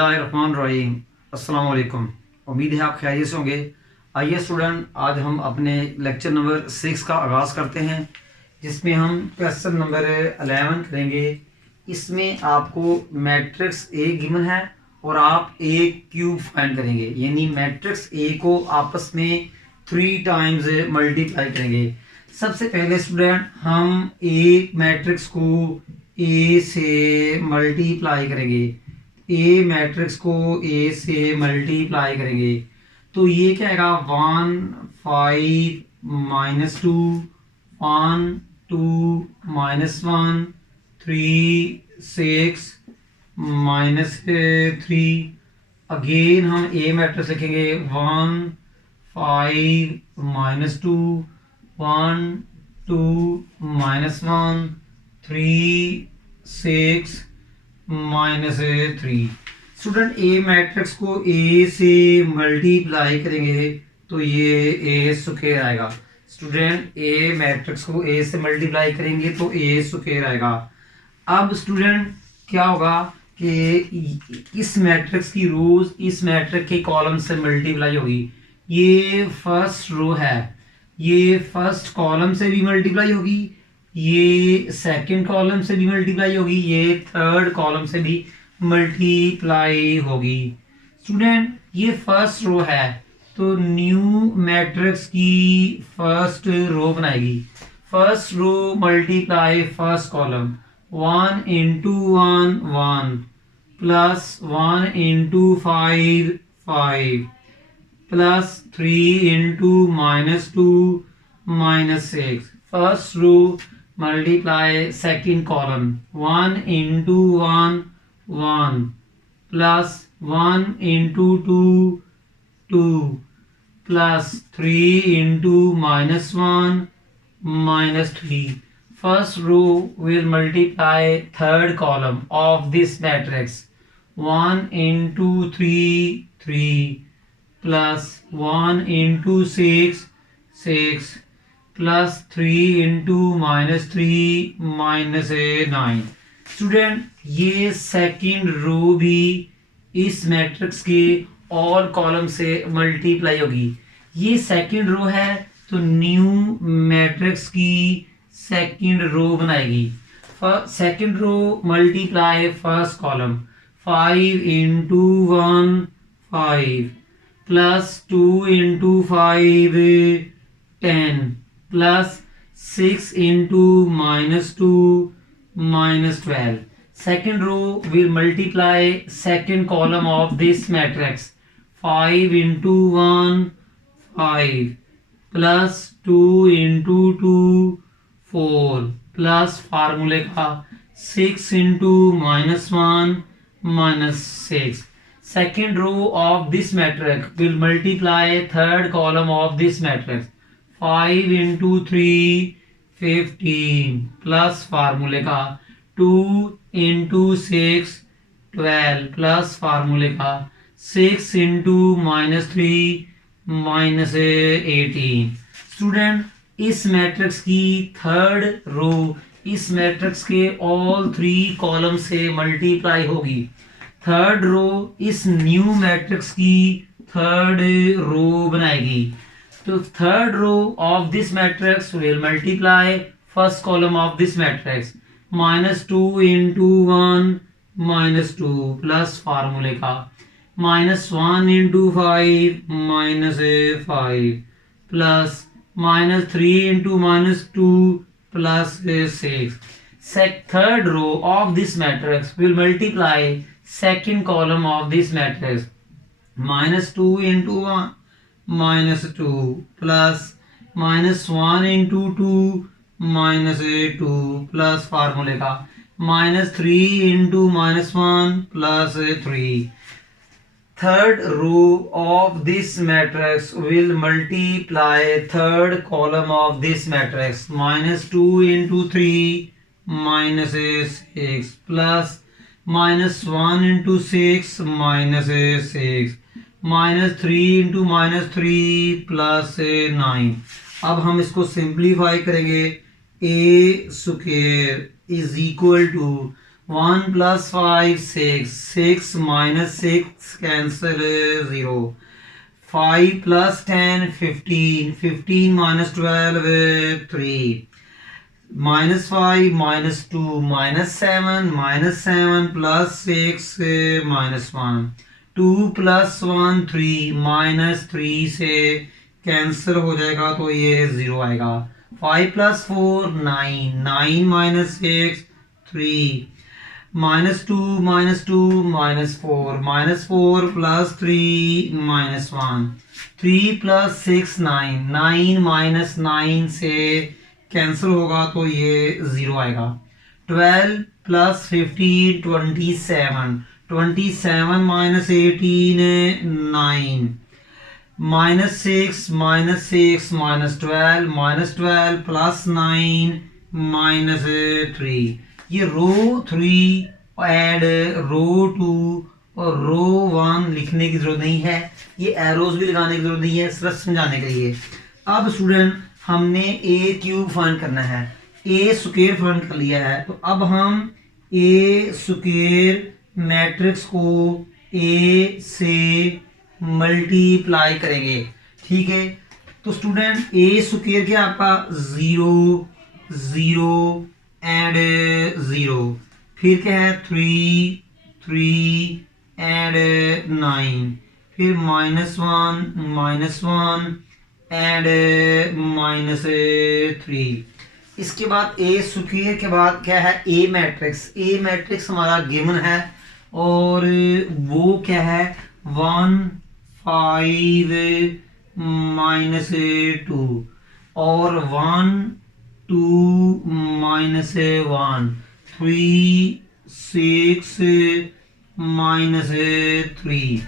बिस्मिल्लाहिर्रहमानिर्रहीम। अस्सलाम वालेकुम। उम्मीद है आप खैरियत से होंगे। आइए स्टूडेंट, आज हम अपने लेक्चर नंबर 6 का आगाज़ करते हैं, जिसमें हम क्वेश्चन नंबर 11 करेंगे। इसमें आपको मैट्रिक्स ए गिवन है और आप ए क्यूब फाइंड करेंगे, यानी मैट्रिक्स ए को आपस में 3 टाइम्स मल्टीप्लाई करेंगे। सबसे पहले स्टूडेंट हम ए मैट्रिक्स को ए से मल्टीप्लाई करेंगे। ए मैट्रिक्स को ए से मल्टीप्लाई करेंगे तो ये क्या आएगा, 1 5 -2 1 2 -1 3 6 -3। अगेन हम ए मैट्रिक्स लिखेंगे 1 5 -2 1 2 -1 3 6 -3। स्टूडेंट ए मैट्रिक्स को ए से मल्टीप्लाई करेंगे तो ये ए स्क्वायर आएगा। स्टूडेंट ए मैट्रिक्स को ए से मल्टीप्लाई करेंगे तो ए स्क्वायर आएगा। अब स्टूडेंट क्या होगा कि इस मैट्रिक्स की रोज इस मैट्रिक्स के कॉलम से मल्टीप्लाई होगी। ये फर्स्ट रो है, ये फर्स्ट कॉलम से भी मल्टीप्लाई होगी, ये सेकंड कॉलम से भी मल्टीप्लाई होगी, ये थर्ड कॉलम से भी मल्टीप्लाई होगी। स्टूडेंट ये फर्स्ट रो है तो न्यू मैट्रिक्स की फर्स्ट रो बनाएगी। First row multiply first column, 1 × 1 1 plus 1 × 5 5 plus 3 × -2 -6। First row multiply second column, 1 × 1 1 plus 1 × 2 2 plus 3 × -1 -3। First row will multiply third column of this matrix, 1 × 3 3 plus 1 × 6 6 plus 3 × -3 -9। Student ये second रो भी इस matrix के all column से multiply होगी। ये second row है तो new matrix की सेकंड रो बनाएगी। Second row multiply first column, 5 × 1 5 plus 2 × 5 10 plus 6 × -2 -12। Second row will multiply second column of this matrix, 5 × 1 5 plus 2 × 2 4 plus फार्मूले का 6 × -1 -6। Second row of this matrix will multiply third column of this matrix, 5 × 3 15 plus फार्मूले का 2 × 6 12 plus फार्मूले का 6 × -3 -18। Student इस matrix की third row इस matrix के ऑल 3 कॉलम से मल्टीप्लाई होगी। थर्ड रो इस न्यू मैट्रिक्स की थर्ड रो बनाएगी। तो third row of this matrix will multiply first column of this matrix, -2 × 1 -2 plus फार्मूले का -1 × 5 -5 plus -3 × -2 plus 6। Third row of this matrix will multiply second column of this matrix, -2 × 1 -2 plus -1 × 2 -2 plus फार्मूले का -3 × -1 plus 3। Third row of this matrix will multiply third column of this matrix, -2 × 3 -6 plus -1 × 6 -6 -3 × -3 plus 9। अब हम इसको simplify करेंगे। a² is equal to 1 plus 5 6, 6 minus 6 cancel 0, 5 plus 10 15, 15 minus 12 3, minus 5 minus 2 minus 7, minus 7 plus 6 minus 1, 2 plus 1 3, minus 3 से cancel हो जाएगा तो ये 0 आएगा। 5 plus 4 9, 9 minus 6 3, minus 2 minus 2 minus 4, minus 4 plus 3 minus 1, 3 plus 6 9, 9 minus 9 से कैंसिल होगा तो ये 0 आएगा। 12 plus 15 27, 27 minus 18 9, minus 6 minus 6 minus 12, minus 12 plus 9 minus 3। ये रो 3 एड रो 2 और रो 1 लिखने की जरूरत नहीं है, ये एरोज भी लगाने की जरूरत नहीं है, सिर्फ समझाने के लिए। अब स्टूडेंट हमने ए क्यूब फाइंड करना है, ए स्क्वायर फाइंड कर लिया है, तो अब हम ए स्क्वायर मैट्रिक्स को ए से मल्टीप्लाई करेंगे। ठीक है, तो स्टूडेंट ए स्क्वायर क्या आपका 0 0 एंड 0, फिर क्या है 3 3 एंड 9, फिर -1 एंड -3। इसके बाद ए स्क्वायर के बाद क्या है ए मैट्रिक्स, ए मैट्रिक्स हमारा गिवन है और वो क्या है 1 5 -2 और 1 2 -1 3 6 -3।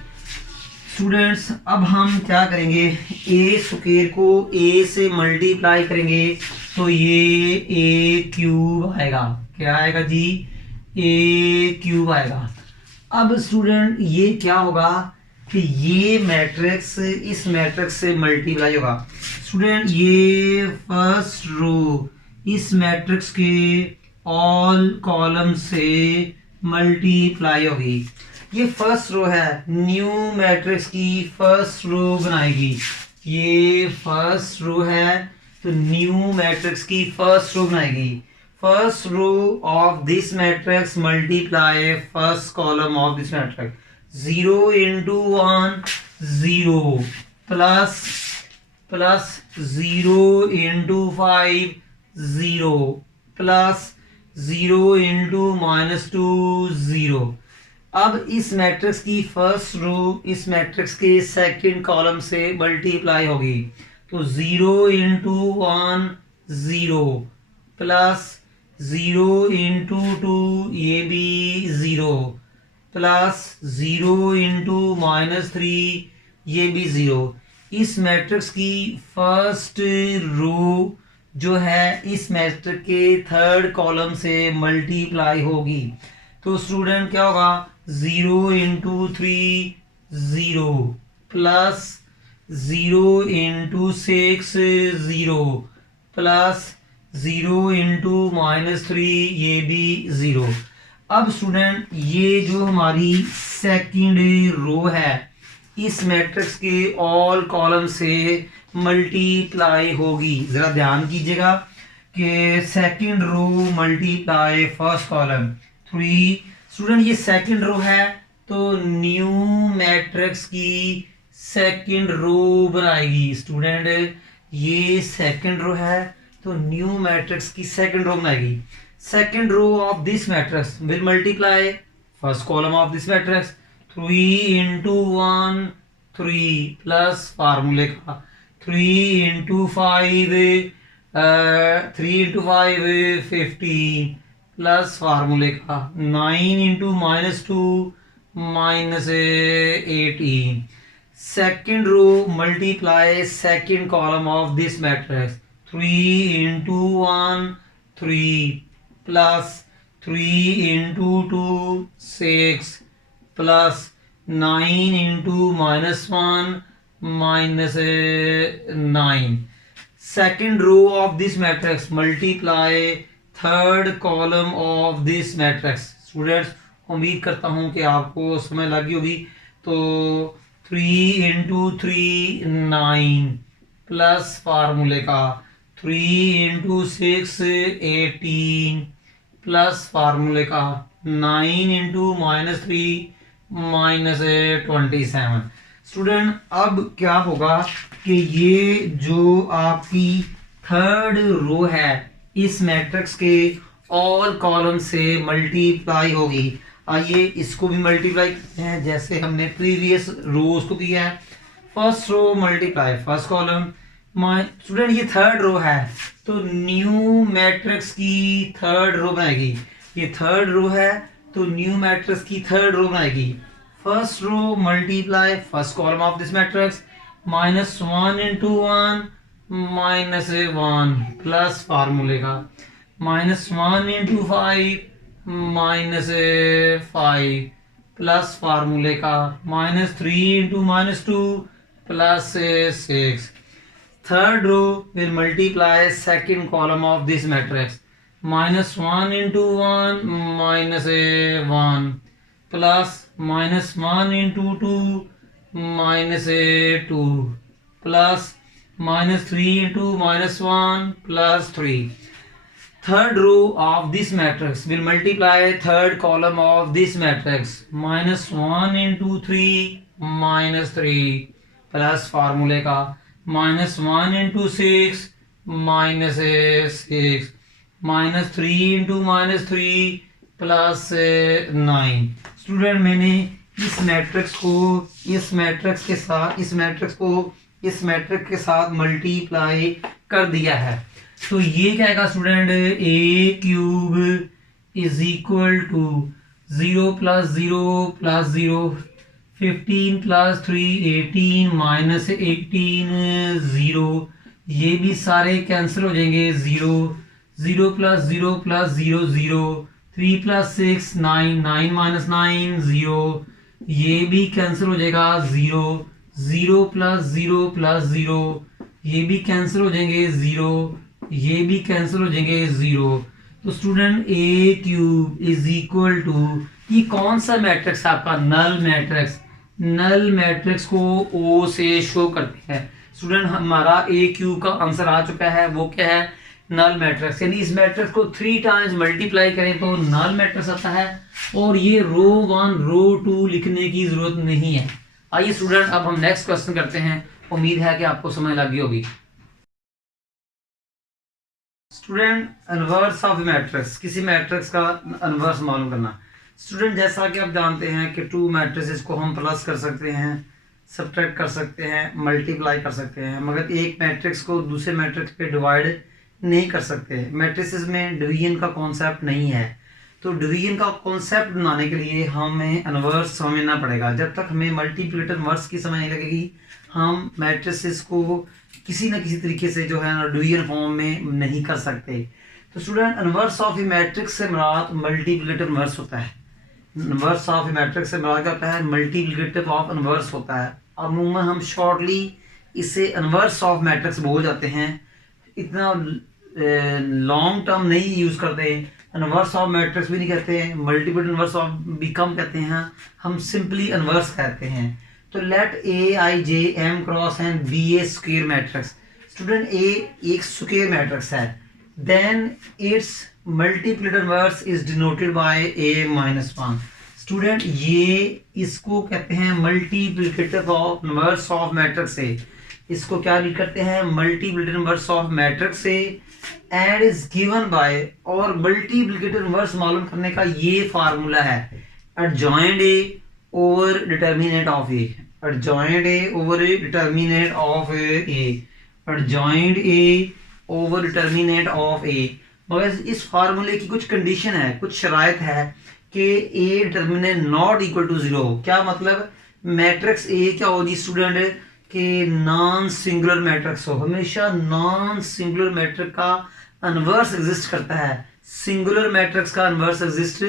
स्टूडेंट्स अब हम क्या करेंगे, ए स्क्वायर को ए से मल्टीप्लाई करेंगे तो ये ए क्यूब आएगा। क्या आएगा जी, ए क्यूब आएगा। अब स्टूडेंट ये क्या होगा कि ये मैट्रिक्स इस मैट्रिक्स से मल्टीप्लाई होगा। स्टूडेंट ये फर्स्ट रो इस मैट्रिक्स के ऑल कॉलम से मल्टीप्लाई होगी। ये फर्स्ट रो है, न्यू मैट्रिक्स की फर्स्ट रो बनाएगी। ये फर्स्ट रो है तो न्यू मैट्रिक्स की फर्स्ट रो बनाएगी। First row of this matrix multiply first column of this matrix. 0 into 1 0 plus 0 into 5 0 plus 0 into -2 0। अब इस मैट्रिक्स की फर्स्ट रो इस मैट्रिक्स के सेकंड कॉलम से मल्टीप्लाई होगी, तो 0 into 1 0 प्लस 0 into 2 ये भी 0 प्लस 0 into -3 ये भी 0। इस मैट्रिक्स की फर्स्ट रो जो है इस मैट्रिक्स के थर्ड कॉलम से मल्टीप्लाई होगी, तो स्टूडेंट क्या होगा 0 into 3 0 plus 0 into 6 0 plus 0 into -3 ये भी 0। अब स्टूडेंट ये जो हमारी सेकंड रो है इस मैट्रिक्स के ऑल कॉलम से मल्टीप्लाई होगी। जरा ध्यान कीजिएगा कि second row multiply first column 3। Student ये सेकंड रो है तो न्यू मैट्रिक्स की सेकंड रो बनाएगी। स्टूडेंट ये सेकंड रो है तो न्यू मैट्रिक्स की सेकंड रो बनाएगी। Second row of this matrix will multiply first column of this matrix 3 into 1 3 plus फार्मूले का 3 into 5 3 into 5 15 प्लस फार्मूले का 9 into -2 -18। Second row multiply second column of this matrix 3 into 1 3 plus 3 into 2 6 plus 9 into -1 -9। Second row of this matrix multiply third column of this matrix students उम्मीद करता हूँ कि आपको समझ लगी होगी। तो 3 इंटू 3 9 प्लस फार्मूले का 3 इंटू 6 18 प्लस फार्मूले का 9 इंटू -3 -27। स्टूडेंट अब क्या होगा कि ये जो आपकी थर्ड रो है इस मैट्रिक्स के ऑल कॉलम से मल्टीप्लाई होगी। आइए इसको भी मल्टीप्लाई करते हैं जैसे हमने प्रीवियस रोज को किया है। First row multiply first column. My student ये थर्ड रो है तो न्यू मैट्रिक्स की थर्ड रो बनाएगी। ये थर्ड रो है तो न्यू मैट्रिक्स की थर्ड रो बनाएगी। First row multiply first column of this matrix -1 into 1 -1 plus फार्मूले का -1 इंटू 5 -5 प्लस फार्मूले का -3 into -2 plus 6। Third row will multiply second column of this matrix -1 into 1 -1 plus -1 into 2 -2 plus -3 into -1 plus 3. Third row of this matrix will multiply third column of this matrix -1 into 3 -3 plus फार्मूले का -1 into 6 -6 -3 into -3 plus 9। Student मैंने इस matrix को इस matrix के साथ इस matrix के साथ मल्टीप्लाई कर दिया है। तो ये क्या आएगा student a cube is equal to 0 + 0 + 0 15 + 3 18 -18 0। ये भी सारे कैंसिल हो जाएंगे। 0 0 + 0 + 0 0 3 + 6 9 9 - 9 0। ये भी कैंसिल हो जाएगा। 0 0 + 0 + 0 ये भी कैंसिल हो जाएंगे। 0 ये भी कैंसिल हो जाएंगे। 0। तो student a cube is equal to ये कौन सा मैट्रिक्स है आपका नल मैट्रिक्स। नल मैट्रिक्स को O से शो करते हैं। स्टूडेंट हमारा a क्यूब का आंसर आ चुका है। वो क्या है नल मैट्रिक्स। यानी इस मैट्रिक्स को 3 टाइम्स मल्टीप्लाई करें तो नल मैट्रिक्स आता है। और ये रो 1 रो 2 लिखने की जरूरत नहीं है। आइए स्टूडेंट अब हम नेक्स्ट क्वेश्चन करते हैं। उम्मीद है कि आपको समझ लगी होगी। स्टूडेंट इनवर्स ऑफ मैट्रिक्स किसी मैट्रिक्स का इनवर्स मालूम करना। स्टूडेंट जैसा कि आप जानते हैं कि 2 मैट्रिसेस को हम प्लस कर सकते हैं, सब्ट्रैक्ट कर सकते हैं, मल्टीप्लाई कर सकते हैं, मगर एक मैट्रिक्स को दूसरे मैट्रिक्स पे डिवाइड नहीं कर सकते। मैट्रिसेस में डिवीजन का कॉन्सेप्ट नहीं है। तो डिवीजन का कॉन्सेप्ट बनाने के लिए हमें इनवर्स समझना पड़ेगा। जब तक हमें मल्टीप्लिकेटिव इनवर्स की समझ नहीं लगेगी हम मैट्रिसेस को किसी न किसी तरीके से जो है ना डिवीजन फॉर्म में नहीं कर सकते। तो student inverse of A matrix से मुराद मल्टीप्लिकेटिव इनवर्स होता है। इनवर्स ऑफ ए मैट्रिक्स से मुराद क्या होता है मल्टीप्लिकेटिव ऑफ इनवर्स होता है। अमूमन हम शॉर्टली इसे इनवर्स ऑफ मैट्रिक्स बोल जाते हैं। इतना लॉन्ग टर्म नहीं यूज करते। इनवर्स ऑफ मैट्रिक्स भी नहीं कहते हैं, मल्टीपल इनवर्स ऑफ भी कम कहते हैं, हम सिंपली इनवर्स कहते हैं। तो let A I J M cross and be a square matrix. Student A एक स्क्वायर मैट्रिक्स है, then its multiplicative inverse is denoted by a - 1। Student ये इसको कहते हैं multiplicative of inverse of matrix से। इसको क्या रीड करते हैं मल्टीप्लिकेटिव इनवर्स ऑफ मैट्रिक्स से एंड इज गिवन बाय। और मल्टीप्लिकेटिव इनवर्स मालूम करने का ये फार्मूला है adjoint A over determinant of A. Adjoint A over determinant of A. Adjoint A over determinant of A. मगर इस फार्मूले की कुछ कंडीशन है, कुछ शराइत है कि A determinant not equal to 0। क्या मतलब मैट्रिक्स ए क्या होगी स्टूडेंट कि नॉन सिंगुलर मैट्रिक्स हो। हमेशा नॉन सिंगुलर मैट्रिक्स का इनवर्स एग्जिस्ट करता है, सिंगुलर मैट्रिक्स का इनवर्स एग्जिस्ट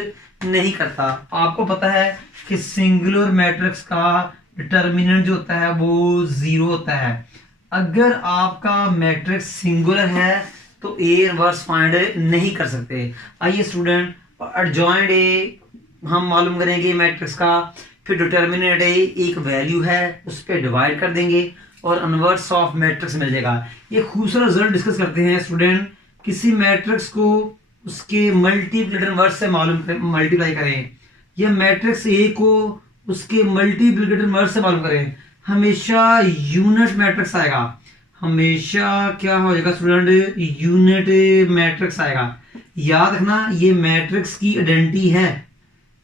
नहीं करता। आपको पता है कि सिंगुलर मैट्रिक्स का डिटर्मिनेंट जो होता है वो 0 होता है। अगर आपका मैट्रिक्स सिंगुलर है तो ए इनवर्स फाइंड नहीं कर सकते। आइए स्टूडेंट एडजॉइंट ए हम मालूम करेंगे मैट्रिक्स का, फिर डिटर्मिनेंट ए एक वैल्यू है उस पर डिवाइड कर देंगे और इनवर्स ऑफ मैट्रिक्स मिल जाएगा। ये खूबसूरत रिजल्ट डिस्कस करते हैं स्टूडेंट। किसी मैट्रिक्स को उसके मल्टीप्लिकेटिव इनवर्स से मल्टीप्लाई करें, या मैट्रिक्स ए को उसके मल्टीप्लिकेटिव इनवर्स से मालूम करें, हमेशा यूनिट मैट्रिक्स आएगा। हमेशा क्या हो जाएगा स्टूडेंट, यूनिट मैट्रिक्स आएगा। याद रखना ये मैट्रिक्स की आइडेंटिटी है,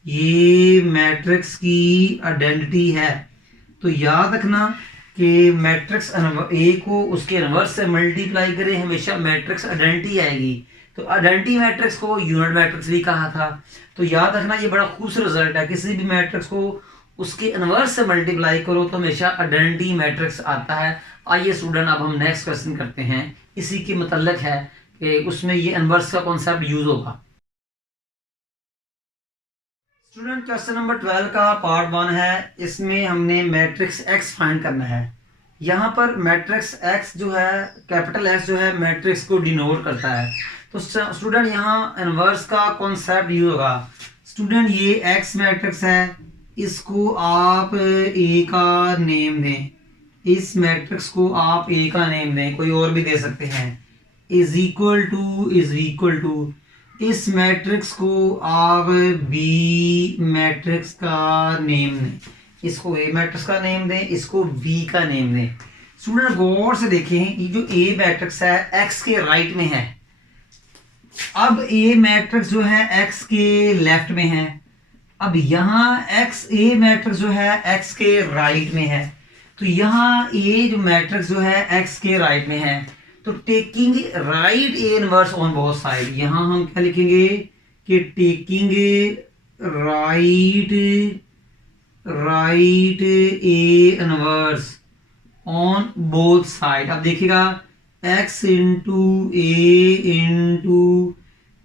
ये मैट्रिक्स की आइडेंटिटी है। तो याद रखना कि मैट्रिक्स ए को उसके इनवर्स से मल्टीप्लाई करें, हमेशा मैट्रिक्स आइडेंटिटी आएगी। तो आइडेंटिटी मैट्रिक्स को यूनिट मैट्रिक्स भी कहा था। तो याद रखना ये बड़ा खूबसूरत रिजल्ट है। किसी भी मैट्रिक्स को उसके इनवर्स से मल्टीप्लाई करो तो हमेशा आइडेंटिटी मैट्रिक्स आता है। आइए स्टूडेंट अब हम नेक्स्ट क्वेश्चन करते हैं, इसी के मतलब है कि उसमें ये इनवर्स का कॉन्सेप्ट यूज होगा। स्टूडेंट क्वेश्चन नंबर 12 का पार्ट 1 है। इसमें हमने मैट्रिक्स एक्स फाइंड करना है। यहाँ पर मैट्रिक्स एक्स जो है, कैपिटल एक्स जो है मैट्रिक्स को डिनोट करता है। तो स्टूडेंट यहाँ इनवर्स का कॉन्सेप्ट यूज होगा। स्टूडेंट ये एक्स मैट्रिक्स है, इसको आप ए का नेम दें, इस मैट्रिक्स को आप ए का नेम दें, कोई और भी दे सकते हैं। इज इक्वल टू इस मैट्रिक्स को आप बी मैट्रिक्स का नेम दें, इसको ए मैट्रिक्स का नेम दें, इसको बी का नेम दें। स्टूडेंट गौर से देखें, ये जो ए मैट्रिक्स है एक्स के राइट में है। अब ए मैट्रिक्स जो है एक्स के लेफ्ट में है। अब यहाँ एक्स ए मैट्रिक्स जो है एक्स के राइट में है। तो यहाँ ए जो मैट्रिक्स जो है एक्स के राइट में है। तो taking right A inverse on both side, यहाँ हम क्या लिखेंगे कि taking right A inverse on both side. अब देखिएगा x into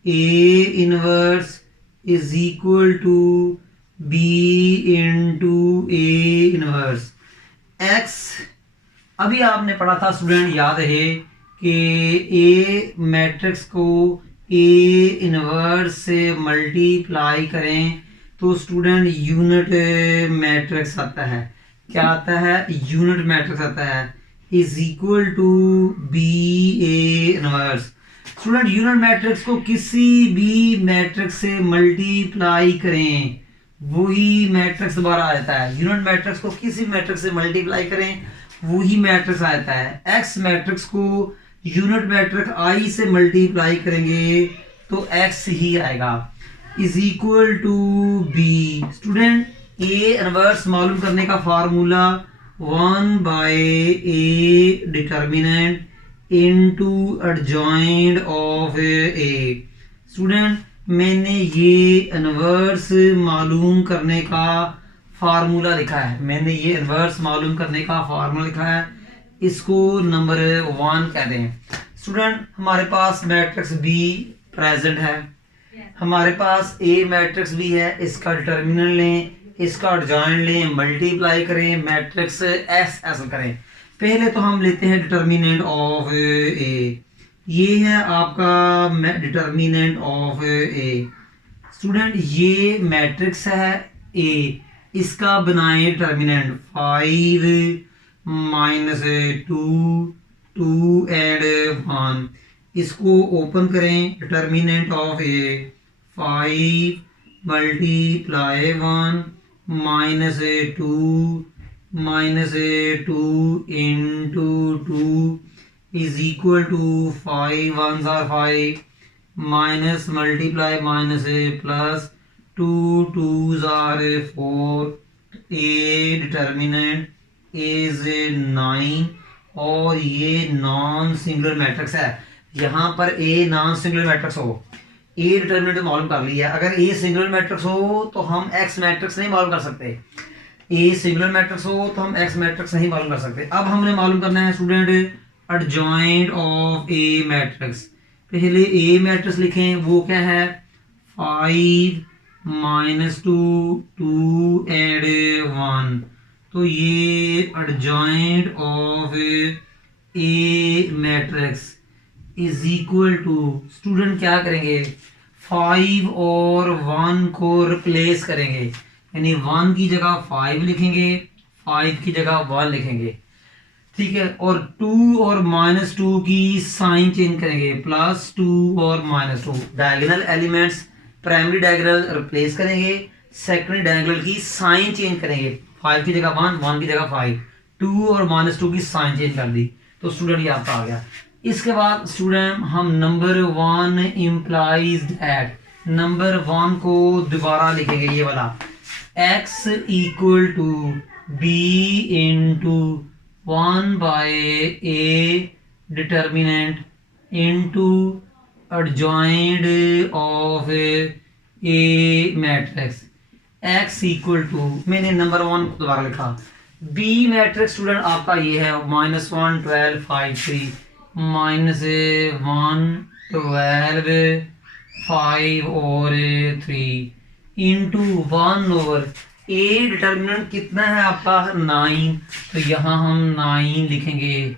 A inverse is equal to B into A inverse. x अभी आपने पढ़ा था स्टूडेंट, याद रहे कि ए मैट्रिक्स को ए इनवर्स से मल्टीप्लाई करें तो स्टूडेंट यूनिट मैट्रिक्स आता है। क्या आता है? यूनिट मैट्रिक्स आता है। Is equal to B A inverse. Student unit matrix को किसी भी मैट्रिक्स से मल्टीप्लाई करें, वही मैट्रिक्स दोबारा आ जाता है। यूनिट मैट्रिक्स को किसी मैट्रिक्स से मल्टीप्लाई करें, वही मैट्रिक्स आ जाता है। एक्स मैट्रिक्स को यूनिट मैट्रिक्स आई से मल्टीप्लाई करेंगे तो एक्स ही आएगा। Is equal to B. Student A inverse मालूम करने का formula 1/a determinant into adjoint of A. Student मैंने ये इनवर्स मालूम करने का फार्मूला लिखा है, मैंने ये इनवर्स मालूम करने का फार्मूला लिखा है, इसको नंबर 1 कहते हैं। स्टूडेंट हमारे पास मैट्रिक्स बी प्रेजेंट है, हमारे पास ए मैट्रिक्स भी है, इसका डिटर्मिनेंट लें, इसका एडजॉइंट लें, मल्टीप्लाई करें, मैट्रिक्स एस ऐसा करें। पहले तो हम लेते हैं डिटर्मिनेंट ऑफ ए। ये है आपका डिटर्मिनेंट ऑफ ए। स्टूडेंट ये मैट्रिक्स है ए, इसका बनाएं डिटर्मिनेंट 5 -2 2 एंड 1। इसको ओपन करें, determinant of A 5 multiply 1 -2 into 2 is equal to 5 1s are 5 minus multiply minus a plus 2 2s are 4। a determinant is 9 और ये नॉन सिंगुलर मैट्रिक्स है। यहाँ पर a नॉन सिंगुलर मैट्रिक्स हो, a डिटर्मिनेंट मालूम कर लिया। अगर a सिंगुलर मैट्रिक्स हो तो हम x मैट्रिक्स नहीं मालूम कर सकते, a सिंगुलर मैट्रिक्स हो तो हम x मैट्रिक्स नहीं मालूम कर सकते। अब हमने मालूम करना है student adjoint of A matrix. पहले ए मैट्रिक्स लिखें, वो क्या है 5 -2 2 एंड 1। तो ये adjoint of A matrix is equal to, student क्या करेंगे 5 और 1 को रिप्लेस करेंगे, यानी 1 की जगह 5 लिखेंगे, 5 की जगह 1 लिखेंगे, ठीक है। और 2 और -2 की साइन चेंज करेंगे, +2 और -2। Diagonal elements, primary diagonal replace करेंगे, सेकेंडरी डायगोनल की साइन चेंज करेंगे, 5 की जगह 1, 1 की जगह 5, 2 और -2 की साइन चेंज कर दी, तो स्टूडेंट ये आपका आ गया। इसके बाद स्टूडेंट हम नंबर 1 इम्प्लाइज दैट, नंबर 1 को दोबारा लिखेंगे, ये वाला x equal to b into 1/a determinant into adjoint of a matrix x equal to, मैंने नंबर 1 को दोबारा लिखा, b मैट्रिक्स स्टूडेंट आपका ये है -1 12 5 3 -1 12 5 और 3 इंटू 1 ओवर ए डिटर्मिनेंट कितना है आपका 9, तो यहाँ हम 9 लिखेंगे,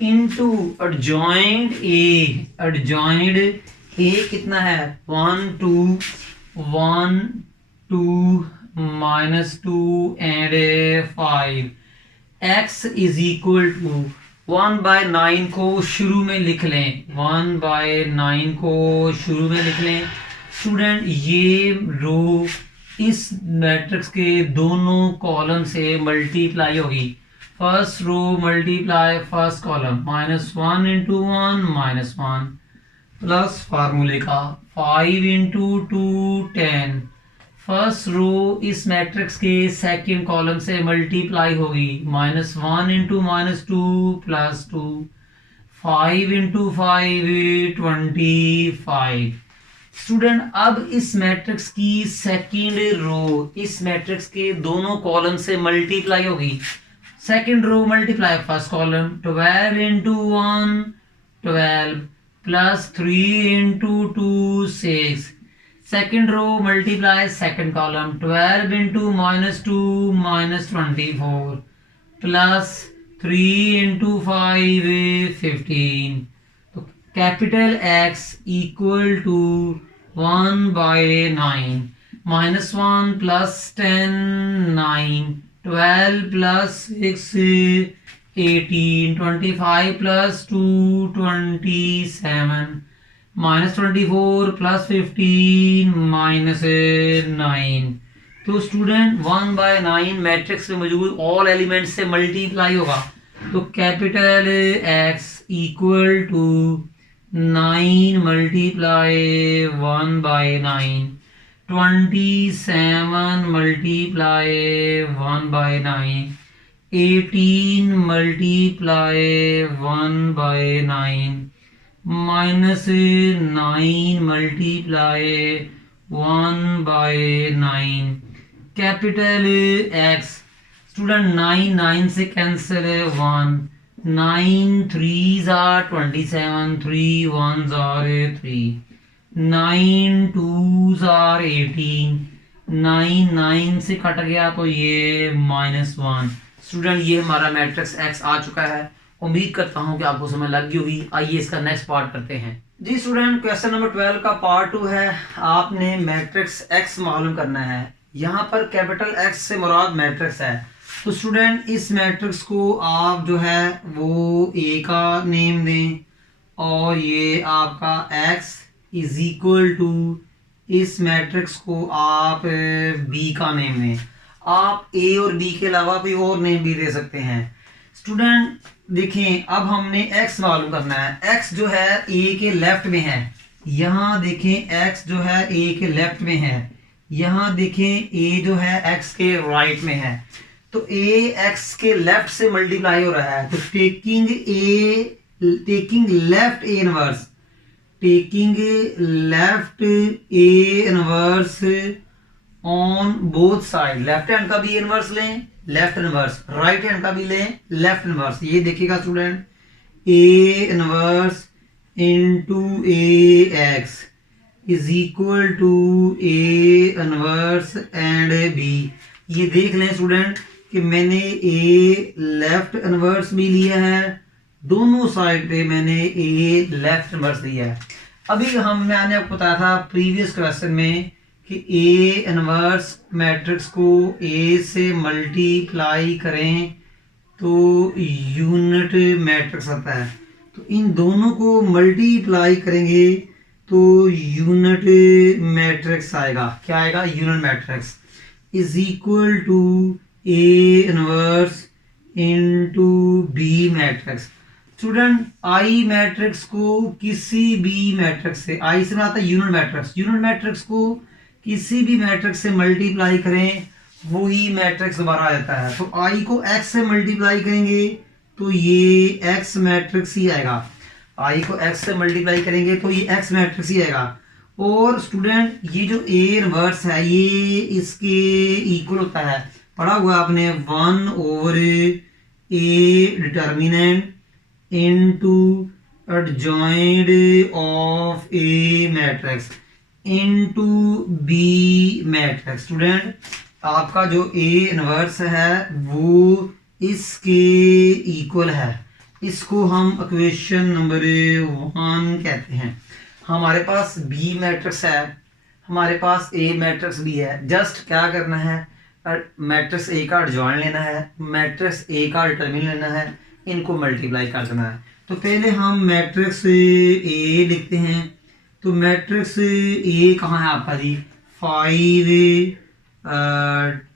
into adjoint A, adjoint A कितना है 1 2 1 2 -2 and 5, x is equal to 1/9 को शुरू में लिख लें, 1/9 को शुरू में लिख लें स्टूडेंट। ये रो इस मैट्रिक्स के दोनों कॉलम से मल्टीप्लाई होगी, first row multiply first column, -1 into 1 -1 plus फार्मूले का 5 इंटू 2 10, फर्स्ट रो इस मैट्रिक्स के सेकंड कॉलम से मल्टीप्लाई होगी, -1 इंटू -2 प्लस 2, 5 इंटू 5 25। स्टूडेंट अब इस मैट्रिक्स की सेकंड रो इस मैट्रिक्स के दोनों कॉलम से मल्टीप्लाई होगी, second row multiply first column, 12 into 1 12 plus 3 into 2 6, second row multiply second column, 12 into -2 -24 plus 3 into 5 15, तो capital X equal to 1/9, -1 plus 10 9, 12 plus 6 18, 25 plus 2 27, -24 plus 15 -9। तो स्टूडेंट 1/9 मैट्रिक्स में मौजूद ऑल एलिमेंट्स से multiply होगा, तो capital X equal to 9 multiply 1/9, 27 multiply 1/9, 18 multiply 1/9, -9 multiply 1/9, capital X student 9 9 से cancel 1, 9 3s are 27, 3 1s are 3, 9 2s are 18, 9 9 से cut गया तो ये -1। स्टूडेंट ये हमारा मैट्रिक्स X आ चुका है, उम्मीद करता हूँ कि आपको समझ लग गई होगी। आइए इसका नेक्स्ट पार्ट करते हैं। जी स्टूडेंट, क्वेश्चन नंबर 12 का पार्ट 2 है। आपने मैट्रिक्स X मालूम करना है। यहाँ पर कैपिटल X से मुराद मैट्रिक्स है, तो स्टूडेंट इस मैट्रिक्स को आप जो है वो A का नेम दें और ये आपका X इज इक्वल टू इस मैट्रिक्स को आप B का नेम दें। आप A और B के अलावा कोई और नेम भी दे सकते हैं। स्टूडेंट देखें, अब हमने X मालूम करना है। X जो है A के लेफ्ट में है, यहाँ देखें X जो है A के लेफ्ट में है, यहाँ देखें A जो है X के राइट में है। तो A X के लेफ्ट से मल्टीप्लाई हो रहा है, तो taking left A inverse, taking left A inverse on both side, left hand का भी इनवर्स लें, लेफ्ट इनवर्स, राइट हैंड का भी लें, लेफ्ट इनवर्स। ये देखिएगा student, A inverse into AX is equal to A inverse and B। ये देख लें स्टूडेंट कि मैंने A लेफ्ट इनवर्स भी लिया है, दोनों साइड पे मैंने A लेफ्ट इनवर्स लिया है। अभी मैंने आपको बताया था प्रीवियस क्वेश्चन में कि ए इनवर्स मैट्रिक्स को ए से मल्टीप्लाई करें तो यूनिट मैट्रिक्स आता है। तो इन दोनों को मल्टीप्लाई करेंगे तो यूनिट मैट्रिक्स आएगा। क्या आएगा? Unit matrix is equal to A inverse into B matrix. Student I matrix को किसी भी मैट्रिक्स से, आई से आता है यूनिट मैट्रिक्स, यूनिट मैट्रिक्स को किसी भी मैट्रिक्स से मल्टीप्लाई करें वही मैट्रिक्स दोबारा आ जाता है। तो आई को एक्स से मल्टीप्लाई करेंगे तो ये एक्स मैट्रिक्स ही आएगा। आई को एक्स से मल्टीप्लाई करेंगे तो ये एक्स मैट्रिक्स ही आएगा। और स्टूडेंट ये जो ए इनवर्स है ये इसके इक्वल होता है, पढ़ा हुआ आपने 1/a determinant into adjoint of A matrix into B matrix. Student आपका जो ए इनवर्स है वो इसके इक्वल है, इसको हम इक्वेशन नंबर 1 कहते हैं। हमारे पास बी मैट्रिक्स है, हमारे पास ए मैट्रिक्स भी है। जस्ट क्या करना है, मैट्रिक्स ए का एडजॉइंट लेना है, मैट्रिक्स ए का डिटरमिनेंट लेना है, इनको मल्टीप्लाई कर देना है। तो पहले हम मैट्रिक्स ए लिखते हैं। तो मैट्रिक्स ए कहाँ है आपका जी? 5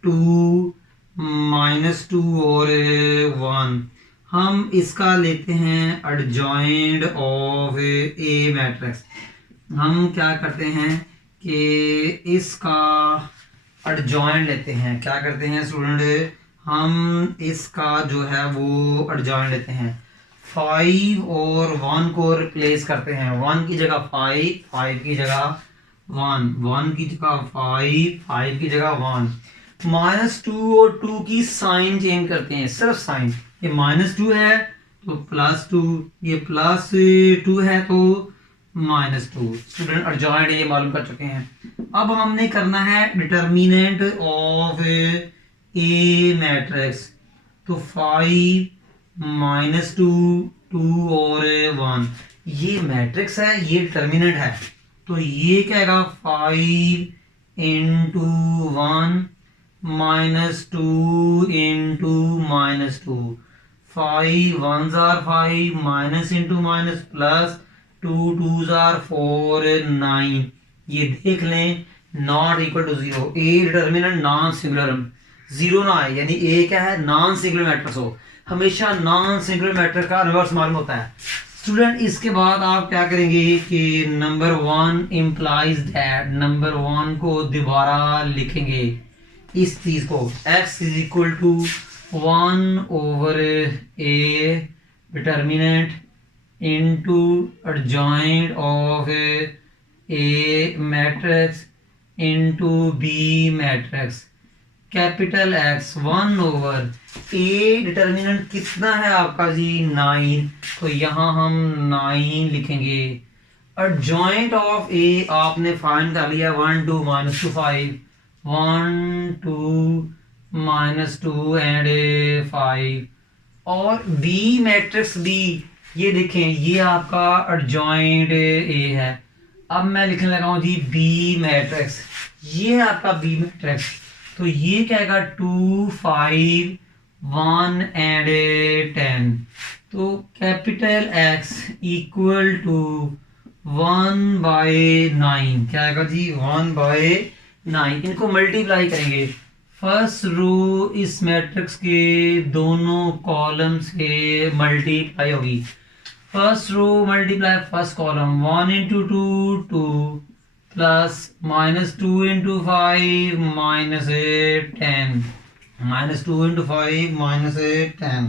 2 -2 और 1। हम इसका लेते हैं एडजॉइंट ऑफ ए मैट्रिक्स। हम क्या करते हैं कि इसका एडजॉइंट लेते हैं। क्या करते हैं स्टूडेंट? हम इसका जो है वो एडजॉइंट लेते हैं। 5 और 1 को रिप्लेस करते हैं। 1 की जगह 5, 5 की जगह 1, 1 की जगह 5, 5 की जगह 1। -2 और 2 की साइन चेंज करते हैं, सिर्फ साइन। ये -2 है तो +2, ये +2 है तो -2। स्टूडेंट एडजॉइंट ये मालूम कर चुके हैं। अब हमने करना है डिटर्मिनेंट ऑफ ए मैट्रिक्स। तो 5 -2 2 और 1 ये मैट्रिक्स है, ये डिटर्मिनेंट है। तो ये क्या आएगा? 5 × 1 -2 × -2। 5 1s are 5, minus into minus plus, 2 2s are 4 9। ये देख लें not equal to 0। A determinant non singular, 0 ना आए, यानी ए क्या है? नॉन सिंगुलर मैट्रिक्स हो। हमेशा नॉन सिंगुलर मैट्रिक्स का रिवर्स मालूम होता है। स्टूडेंट इसके बाद आप क्या करेंगे कि नंबर 1 इम्प्लाइज दैट, नंबर 1 को दोबारा लिखेंगे इस चीज को, x is equal to 1/a determinant into adjoint of A matrix into B matrix. Capital X 1/a determinant कितना है आपका जी? 9। तो यहाँ हम 9 लिखेंगे। एडजॉइंट ऑफ ए आपने फाइंड कर लिया 1 2 -2 5, 1 2 -2 एंड 5। और बी मैट्रिक्स बी, ये देखें ये आपका एडजॉइंट ए है। अब मैं लिखने लगा हूँ जी बी मैट्रिक्स, ये है आपका बी मैट्रिक्स। तो ये क्या आएगा? 2 5 1 एंड 10। तो कैपिटल X इक्वल टू 1/9। क्या आएगा जी? 1/9। इनको मल्टीप्लाई करेंगे। फर्स्ट रो इस मैट्रिक्स के दोनों कॉलम से मल्टीप्लाई होगी। First row multiply first column, 1 × 2 2 plus -2 × 5 -10, -2 × 5 -10।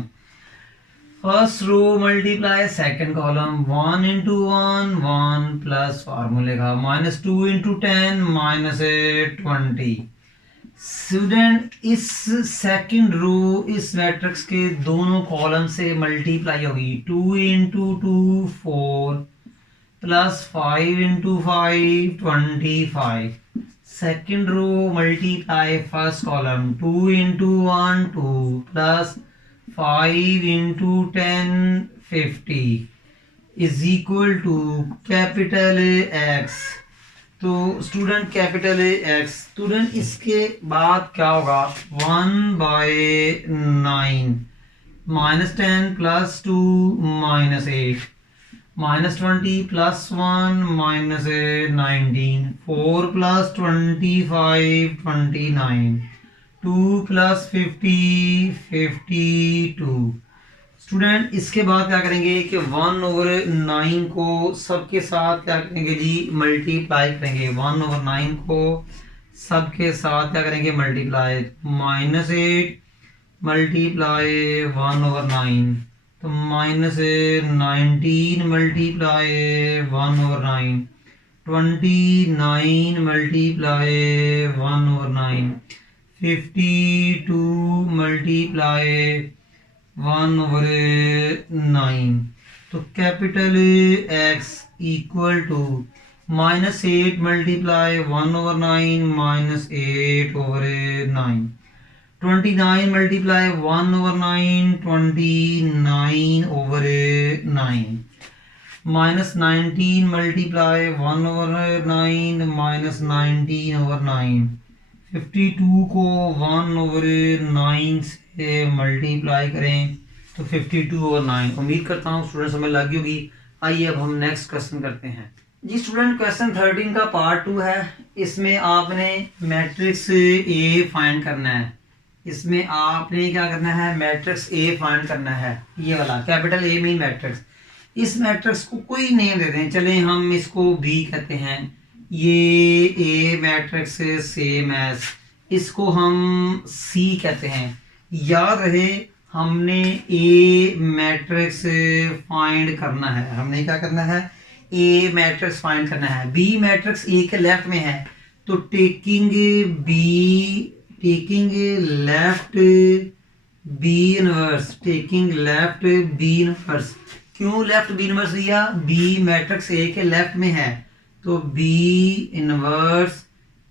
First row multiply second column, 1 × 1 1 plus फार्मूले का -2 × 10 -20। स्टूडेंट इस सेकंड रो इस मैट्रिक्स के दोनों कॉलम से मल्टीप्लाई होगी। 2 × 2 4 plus 5 × 5 25। Second row multiply first column, 2 × 1 2 plus 5 × 10 50। Is equal to capital X. तो स्टूडेंट कैपिटल एक्स, स्टूडेंट इसके बाद क्या होगा 1/9 -10 + 2 -8 -20 + 1 -19 4 + 25 29 2 + 50 52। स्टूडेंट इसके बाद क्या करेंगे कि 1/9 को सबके साथ क्या करेंगे जी मल्टीप्लाई करेंगे। 1/9 को सबके साथ क्या करेंगे मल्टीप्लाई, -8 मल्टीप्लाई 1/9 तो -19 मल्टीप्लाई 1/9 29 मल्टीप्लाई 1/9 52 मल्टीप्लाई 1/9। तो capital X equal to -8 multiply 1/9 -8/9 29 multiply 1/9 29/9 -19 multiply 1/9 -19/9 52 को 1/9 से मल्टीप्लाई करें तो 52/9। उम्मीद करता हूँ स्टूडेंट समझ लग गई होगी। आइए अब हम नेक्स्ट क्वेश्चन करते हैं जी। स्टूडेंट क्वेश्चन 13 का पार्ट 2 है। इसमें आपने मैट्रिक्स ए फाइंड करना है। इसमें आपने क्या करना है मैट्रिक्स ए फाइंड करना है। ये वाला कैपिटल ए मीन मैट्रिक्स। इस मैट्रिक्स को कोई नेम दे दें, चले हम इसको बी कहते हैं। ये ए मैट्रिक्स सेम एज, इसको हम सी कहते हैं। याद रहे हमने ए मैट्रिक्स फाइंड करना है। हमने क्या करना है ए मैट्रिक्स फाइंड करना है। बी मैट्रिक्स ए के लेफ्ट में है तो taking left B inverse, taking left B inverse. क्यों लेफ्ट बी इनवर्स लिया? बी मैट्रिक्स ए के लेफ्ट में है तो B inverse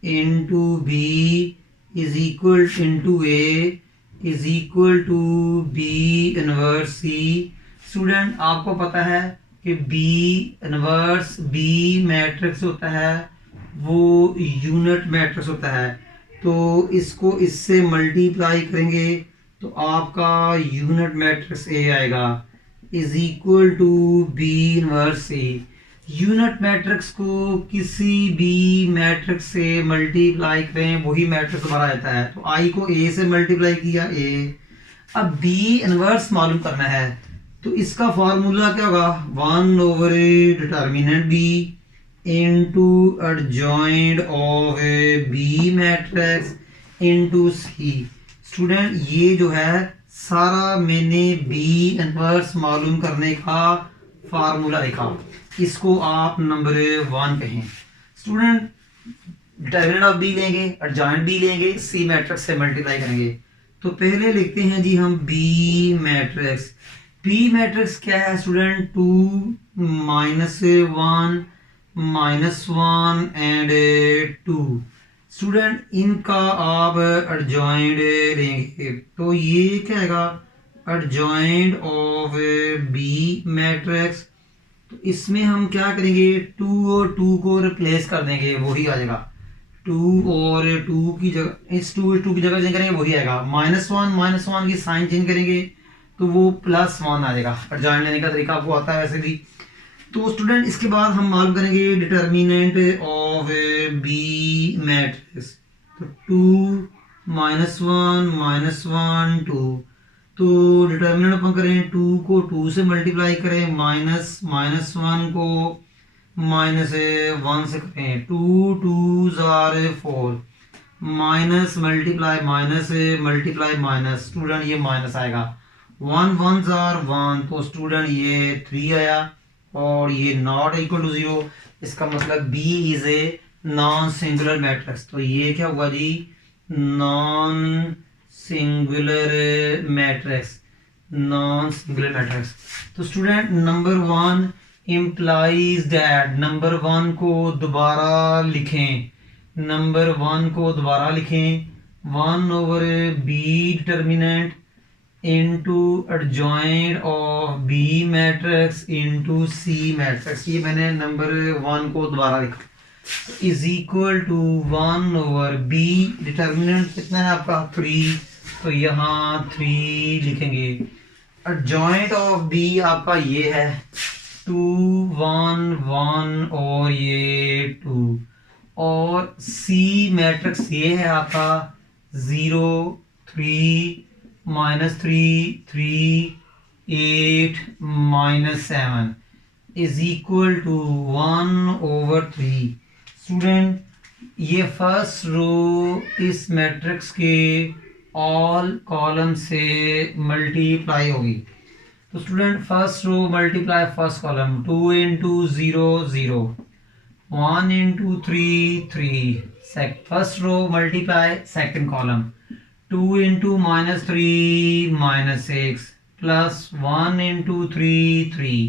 into B is equal into A is equal to B inverse C. Student आपको पता है कि बी इनवर्स बी मैट्रिक्स होता है वो यूनिट मैट्रिक्स होता है। तो इसको इससे मल्टीप्लाई करेंगे तो आपका यूनिट मैट्रिक्स ए आएगा is equal to B inverse C. Unit matrix को किसी भी मैट्रिक्स से मल्टीप्लाई करें वही मैट्रिक्स हमारा आता है। तो आई को ए से मल्टीप्लाई किया ए। अब बी इनवर्स मालूम करना है तो इसका फॉर्मूला क्या होगा one by determinant B into adjoint of B matrix into C. Student ये जो है सारा मैंने बी इनवर्स मालूम करने का फार्मूला लिखा, इसको आप नंबर 1 कहें। स्टूडेंट डिटर्मिनेंट ऑफ बी लेंगे, एडजॉइंट बी लेंगे, सी मैट्रिक्स से मल्टीप्लाई करेंगे। तो पहले लिखते हैं जी हम बी मैट्रिक्स। बी मैट्रिक्स क्या है स्टूडेंट 2 -1 -1 एंड 2। स्टूडेंट इनका आप एडजॉइंट लेंगे तो ये क्या आएगा एडजॉइंट ऑफ बी मैट्रिक्स। तो इसमें हम क्या करेंगे 2 और 2 को रिप्लेस कर देंगे वही आ जाएगा। 2 और 2 की जगह इस 2 की जगह चेंज करेंगे वही आएगा। -1 की साइन चेंज करेंगे तो वो +1 आ जाएगा। एडजॉइंट लेने का तरीका आपको आता है वैसे भी। तो स्टूडेंट इसके बाद हम मालूम करेंगे डिटर्मिनेंट ऑफ बी मैट्रिक्स। तो 2 -1 -1 2। तो डिटर्मिनेंट अपन करें 2 को 2 से मल्टीप्लाई करें -1 को -1 से करें 2 2s are 4 minus multiply minus. Student ये माइनस आएगा 1 1s are 1 तो स्टूडेंट ये 3 आया और ये नॉट इक्वल टू 0। इसका मतलब B is a non singular matrix. तो ये क्या हुआ जी non singular matrix, non singular matrix. तो student number 1 implies that, number 1 को दोबारा लिखें, नंबर 1 को दोबारा लिखें 1/b determinant into adjoint of B matrix into C matrix, ये मैंने नंबर 1 को दोबारा लिखा, is equal to 1 over B, determinant कितना है आपका 3, तो यहाँ 3 लिखेंगे। एडजॉइंट ऑफ बी आपका ये है 2 1 1 और ये 2, और सी मैट्रिक्स ये है आपका 0 3 -3 3 8 -7 इज इक्वल टू 1/3। स्टूडेंट ये फर्स्ट रो इस मैट्रिक्स के ऑल कॉलम से मल्टीप्लाई होगी, तो student first row multiply first column, 2 × 0 0, 1 × 3 3, first row multiply second column, 2 × -3 -6 plus 1 × 3 3,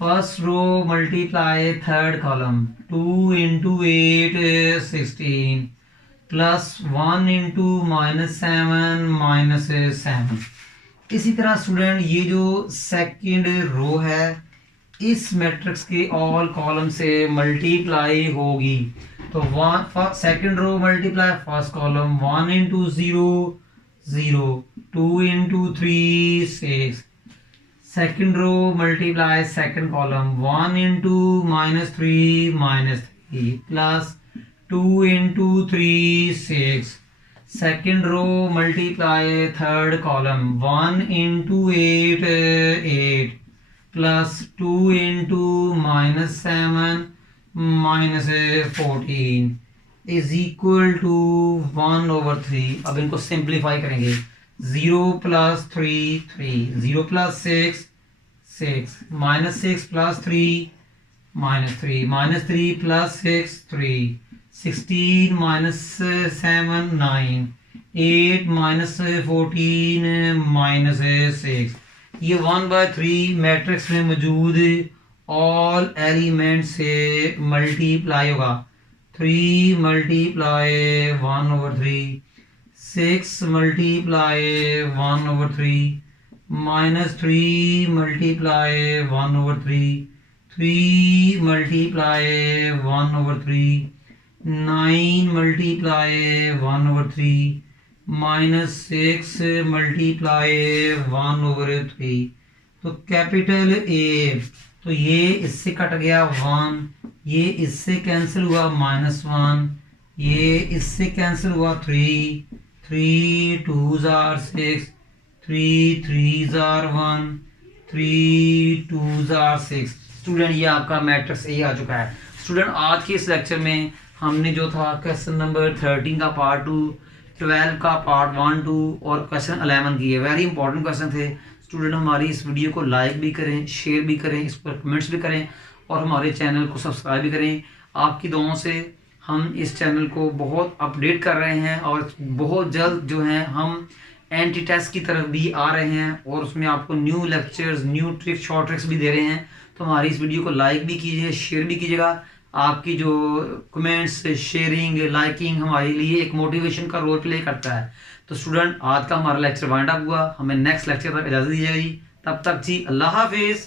first row multiply third column, 2 × 8 16 plus 1 × -7 7। इसी तरह स्टूडेंट ये जो सेकंड रो है इस मैट्रिक्स के ऑल कॉलम से मल्टीप्लाई होगी, तो second row multiply first column, 1 × 0 0, 2 × 3 6, second row multiply second column, 1 × -3 3 plus 2 × 3 6, second row multiply third column, 1 × 8 8 plus 2 × -7 14 is equal to 1/3। अब इनको सिंप्लीफाई करेंगे, 0 + 3 3, 0 + 6 6, -6 + 3 -3, -3 + 6 3, 16 -7 9, 8 -14 -6। ये 1/3 मैट्रिक्स में मौजूद ऑल एलिमेंट से मल्टीप्लाई होगा, 3 × 1/3, 6 × 1/3, -3 × 1/3, 3 × 1/3, 9 × 1/3, -6 × 1/3। तो कैपिटल ए, तो ये इससे कट गया 1, ये इससे कैंसिल हुआ -1, ये इससे कैंसिल हुआ 3 3 2s are 6, 3 3s are 1, 3 2s are 6। Student ये आपका मैट्रिक्स ए आ चुका है। स्टूडेंट आज के इस लेक्चर में हमने जो था क्वेश्चन नंबर 13 का पार्ट 2, 12 का पार्ट 1 2 और क्वेश्चन 11 किए, वेरी इंपॉर्टेंट क्वेश्चन थे। स्टूडेंट हमारी इस वीडियो को लाइक भी करें, शेयर भी करें, इस पर कमेंट्स भी करें और हमारे चैनल को सब्सक्राइब भी करें। आपकी दुआओं से हम इस चैनल को बहुत अपडेट कर रहे हैं और बहुत जल्द जो है हम एंटी टेस्ट की तरफ भी आ रहे हैं और उसमें आपको new lectures, new tricks, short tricks भी दे रहे हैं। तो हमारी इस वीडियो को लाइक भी कीजिए, शेयर भी कीजिएगा। आपकी जो कमेंट्स, शेयरिंग, लाइकिंग हमारे लिए एक मोटिवेशन का रोल प्ले करता है। तो स्टूडेंट आज का हमारा लेक्चर वाइंड अप हुआ, हमें नेक्स्ट लेक्चर तक इजाज़त दीजिएगा जी। तब तक जी अल्लाह हाफिज़।